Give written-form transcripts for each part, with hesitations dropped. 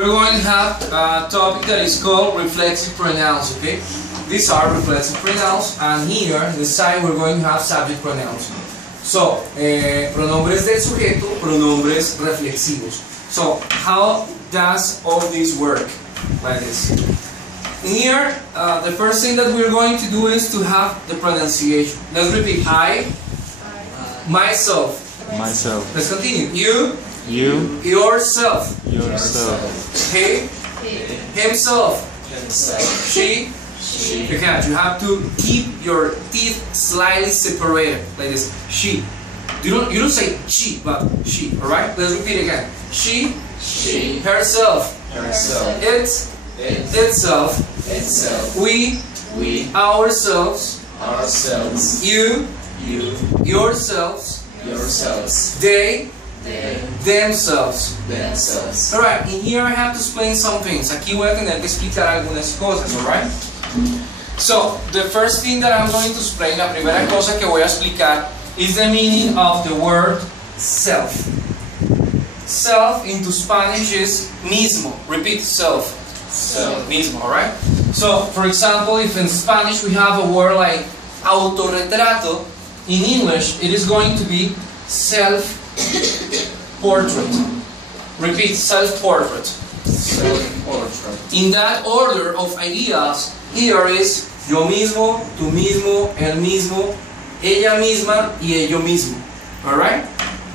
We're going to have a topic that is called reflexive pronouns, okay? These are reflexive pronouns, and here on the side we're going to have subject pronouns. So, pronombres del sujeto, pronombres reflexivos. So, how does all this work? Like this. In here, the first thing that we're going to do is to have the pronunciation. Let's repeat. I, myself. Myself. Let's continue. You. Yourself. He. Himself. She. You have to keep your teeth slightly separated, like this. She. You don't say she, but she. All right. Let's repeat again. She. Herself. Itself. We. Ourselves. You. Yourselves. They. Themselves. Alright, in here I have to explain some things. Aquí voy a tener que explicar algunas cosas, alright? So, the first thing that I'm going to explain, la primera cosa que voy a explicar, is the meaning of the word self. Self into Spanish is mismo. Repeat, self. Mismo, alright? So, for example, if in Spanish we have a word like autorretrato, in English it is going to be self-portrait. Repeat, self-portrait. In that order of ideas, here is yo mismo, tú mismo, él mismo, ella misma y ello mismo. Alright?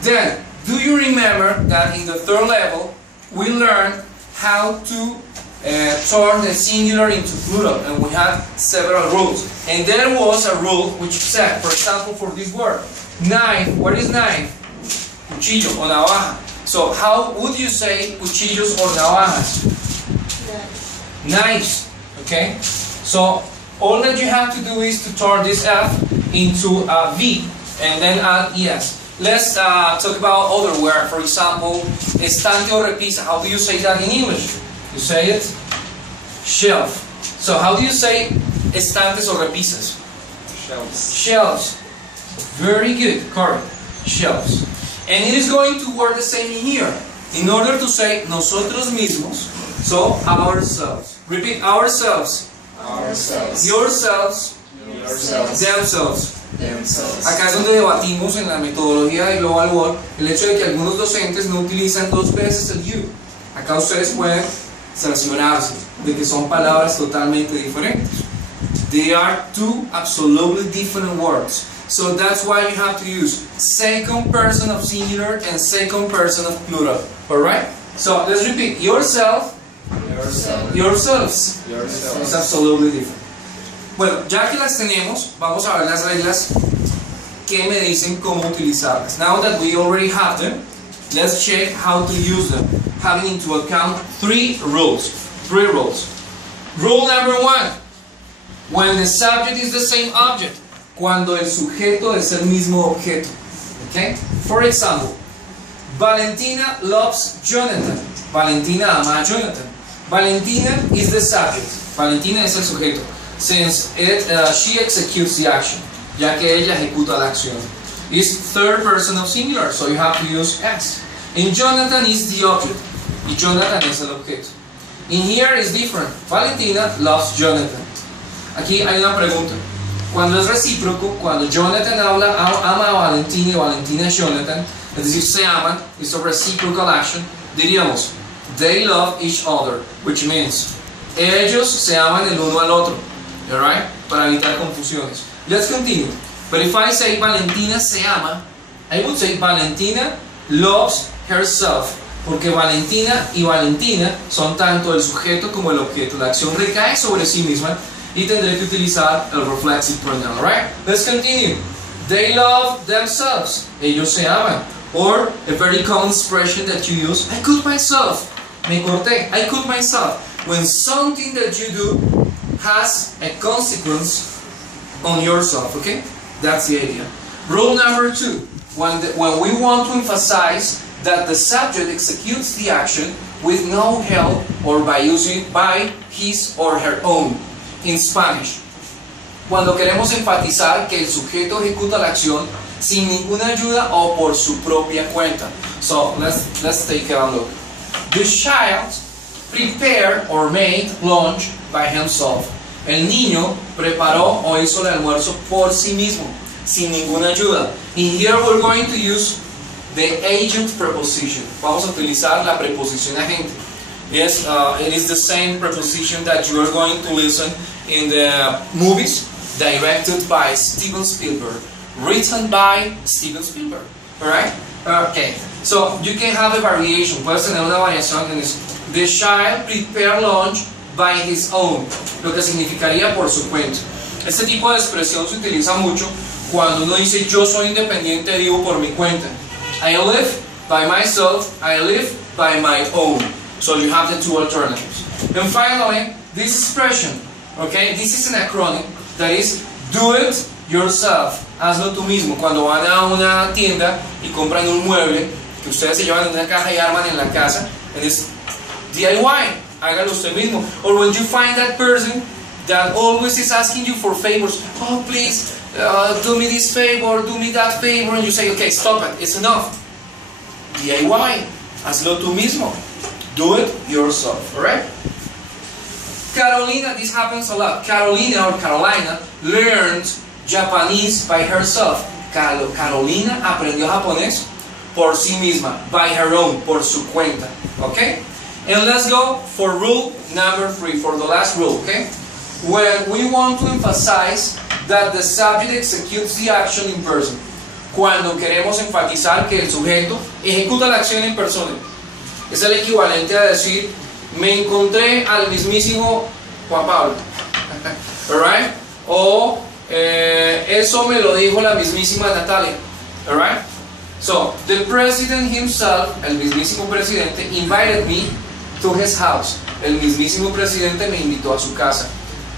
Then, do you remember that in the third level, we learned how to turn the singular into plural, and we had several rules. And there was a rule which said, for example, for this word, knife. What is knife? Cuchillo o navaja. So how would you say cuchillos or navajas? Knives. Okay? So all that you have to do is to turn this F into a V and then add ES. Let's talk about other words. For example, estante o repisa. How do you say that in English? You say it shelf. So how do you say estantes or repisas? Shelves. Very good, correct. Shelves. And it is going to work the same in here. In order to say nosotros mismos, so ourselves. Repeat, ourselves. Yourselves. Themselves. Acá es donde debatimos en la metodología de Global World el hecho de que algunos docentes no utilizan dos veces el you. Acá ustedes pueden cerciorarse de que son palabras totalmente diferentes. They are two absolutely different words. So that's why you have to use second person of singular and second person of plural. Alright? So let's repeat. Yourself. Yourselves. It's absolutely different. Bueno, ya que las tenemos, vamos a ver las reglas que me dicen cómo utilizarlas. Now that we already have them, let's check how to use them, having into account three rules. Rule number one. When the subject is the same object. Cuando el sujeto es el mismo objeto. Okay? For example, Valentina loves Jonathan. Valentina ama a Jonathan. Valentina is the subject. Valentina es el sujeto. Since she executes the action. Ya que ella ejecuta la acción. It's third person of singular, so you have to use S. And Jonathan is the object. Y Jonathan es el objeto. In here is different. Valentina loves Jonathan. Aquí hay una pregunta. Cuando es recíproco, cuando Jonathan ama a Valentina y Valentina es Jonathan, es decir, se aman, it's a reciprocal action, diríamos, they love each other, which means, ellos se aman el uno al otro, alright? Para evitar confusiones. Let's continue. But if I say Valentina se ama, I would say Valentina loves herself, porque Valentina y Valentina son tanto el sujeto como el objeto. La acción recae sobre sí misma. Y tendré que utilizar el reflexive pronoun, right? Let's continue. They love themselves. Ellos se aman. Or a very common expression that you use, I cut myself. Me corté. I cut myself. When something that you do has a consequence on yourself, okay? That's the idea. Rule number two. When we want to emphasize that the subject executes the action with no help or by using by his or her own. In Spanish, cuando queremos enfatizar que el sujeto ejecuta la acción sin ninguna ayuda o por su propia cuenta. So let's take a look. The child prepared or made lunch by himself. El niño preparó o hizo el almuerzo por sí mismo, sin ninguna ayuda. And here we're going to use the agent preposition. Vamos a utilizar la preposición agente. Yes, it is the same preposition that you are going to listen in the movies directed by Steven Spielberg, written by Steven Spielberg. Alright? Okay. So you can have a variation. Puedes tener una variación en eso. The child prepared lunch by his own, lo que significaría por su cuenta. Este tipo de expresión se utiliza mucho cuando uno dice yo soy independiente, vivo por mi cuenta. I live by myself, I live by my own. So you have the two alternatives. And finally, this expression, okay, this is an acronym that is do it yourself. Hazlo tú mismo. Cuando van a una tienda y compran un mueble que ustedes se llevan en una caja y arman en la casa, es DIY. Hágalo usted mismo. Or when you find that person that always is asking you for favors, oh please, do me this favor, do me that favor, and you say, okay, stop it, it's enough. DIY. Hazlo tú mismo. Do it yourself, alright? Carolina, this happens a lot. Carolina or Carolina learned Japanese by herself. Carolina aprendió japonés por sí misma, by her own, por su cuenta, okay? And let's go for rule number 3, for the last rule, okay? When we want to emphasize that the subject executes the action in person. Cuando queremos enfatizar que el sujeto ejecuta la acción en persona. Es el equivalente a decir, me encontré al mismísimo Juan Pablo. Alright? O eso me lo dijo la mismísima Natalia. Alright? So, the president himself, el mismísimo presidente, invited me to his house. El mismísimo presidente me invitó a su casa.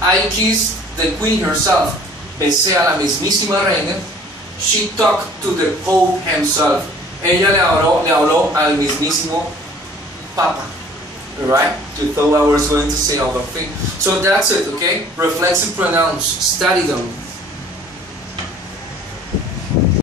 I kissed the queen herself. Besé a la mismísima reina. She talked to the Pope himself. Ella le habló al mismísimo Papa. Alright? You thought I was going to say all the things. So that's it, okay? Reflexive pronouns. Study them.